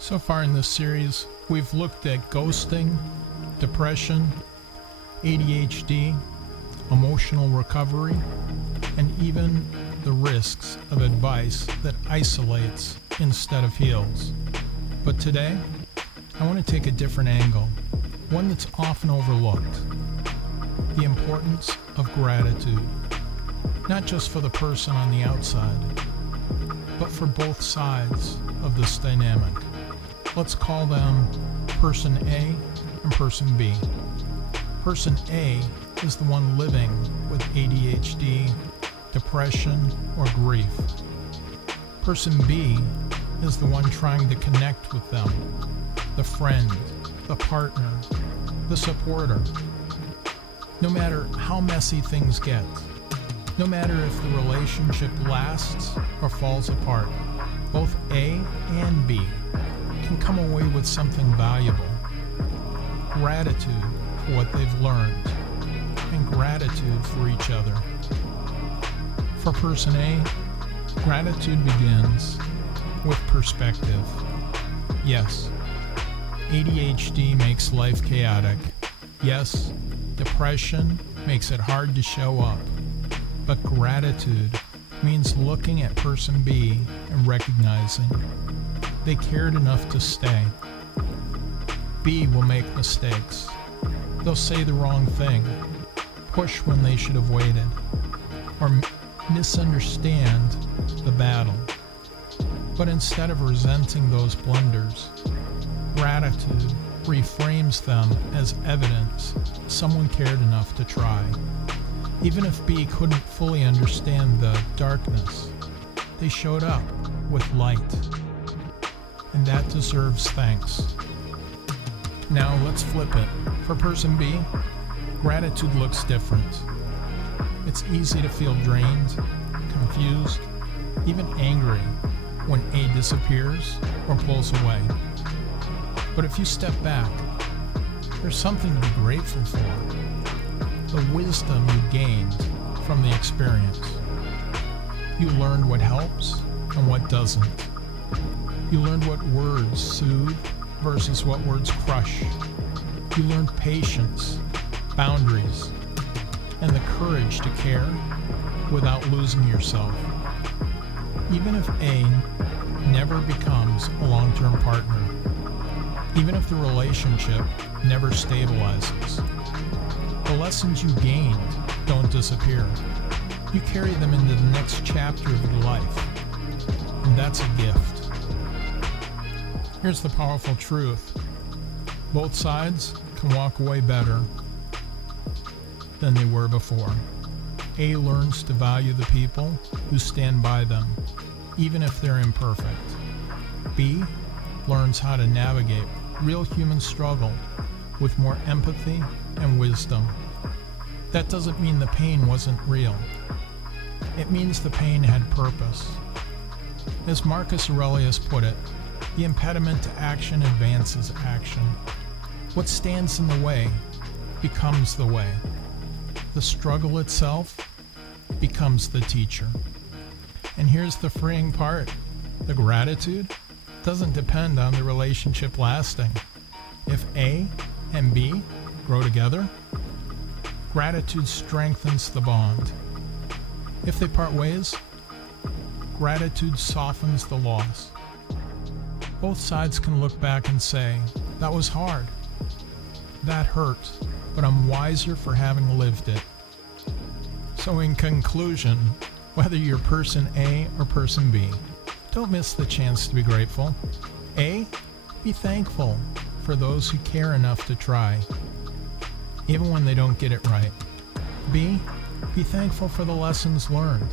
So far in this series, we've looked at ghosting, depression, ADHD, emotional recovery, and even the risks of advice that isolates instead of heals. But today, I want to take a different angle, one that's often overlooked: the importance of gratitude, not just for the person on the outside, but for both sides of this dynamic. Let's call them Person A and Person B. Person A is the one living with ADHD, depression, or grief. Person B is the one trying to connect with them, the friend, the partner, the supporter. No matter how messy things get, no matter if the relationship lasts or falls apart, both A and B can come away with something valuable: gratitude for what they've learned and gratitude for each other. For Person A, gratitude begins with perspective. Yes, ADHD makes life chaotic. Yes, depression makes it hard to show up. But gratitude means looking at Person B and recognizing they cared enough to stay. B will make mistakes. They'll say the wrong thing, push when they should have waited, or misunderstand the battle. But instead of resenting those blunders, gratitude reframes them as evidence someone cared enough to try. Even if B couldn't fully understand the darkness, they showed up with light. And that deserves thanks. Now let's flip it. For Person B, gratitude looks different. It's easy to feel drained, confused, even angry when A disappears or pulls away. But if you step back, there's something to be grateful for. The wisdom you gained from the experience. You learned what helps and what doesn't. You learned what words soothe versus what words crush. You learned patience, boundaries, and the courage to care without losing yourself. Even if A never becomes a long-term partner, even if the relationship never stabilizes, the lessons you gained don't disappear. You carry them into the next chapter of your life, and that's a gift. Here's the powerful truth: both sides can walk away better than they were before. A learns to value the people who stand by them, even if they're imperfect. B learns how to navigate real human struggle with more empathy and wisdom. That doesn't mean the pain wasn't real. It means the pain had purpose. As Marcus Aurelius put it, the impediment to action advances action. What stands in the way becomes the way. The struggle itself becomes the teacher. And here's the freeing part: the gratitude doesn't depend on the relationship lasting. If A and B grow together, gratitude strengthens the bond. If they part ways, gratitude softens the loss. Both sides can look back and say, that was hard, that hurt, but I'm wiser for having lived it. So in conclusion, whether you're Person A or Person B, don't miss the chance to be grateful. A, be thankful for those who care enough to try, even when they don't get it right. B, be thankful for the lessons learned,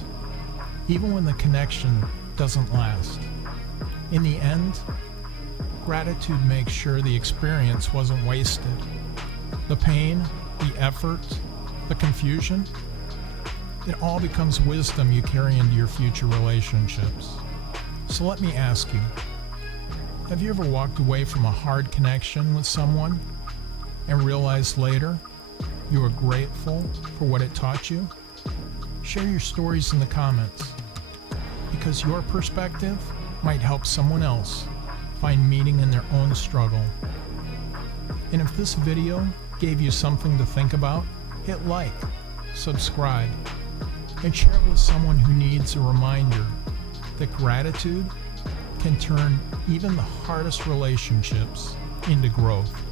even when the connection doesn't last. In the end, gratitude makes sure the experience wasn't wasted. The pain, the effort, the confusion, it all becomes wisdom you carry into your future relationships. So let me ask you, have you ever walked away from a hard connection with someone and realized later you were grateful for what it taught you? Share your stories in the comments, because your perspective might help someone else find meaning in their own struggle. And if this video gave you something to think about, hit like, subscribe, and share it with someone who needs a reminder that gratitude can turn even the hardest relationships into growth.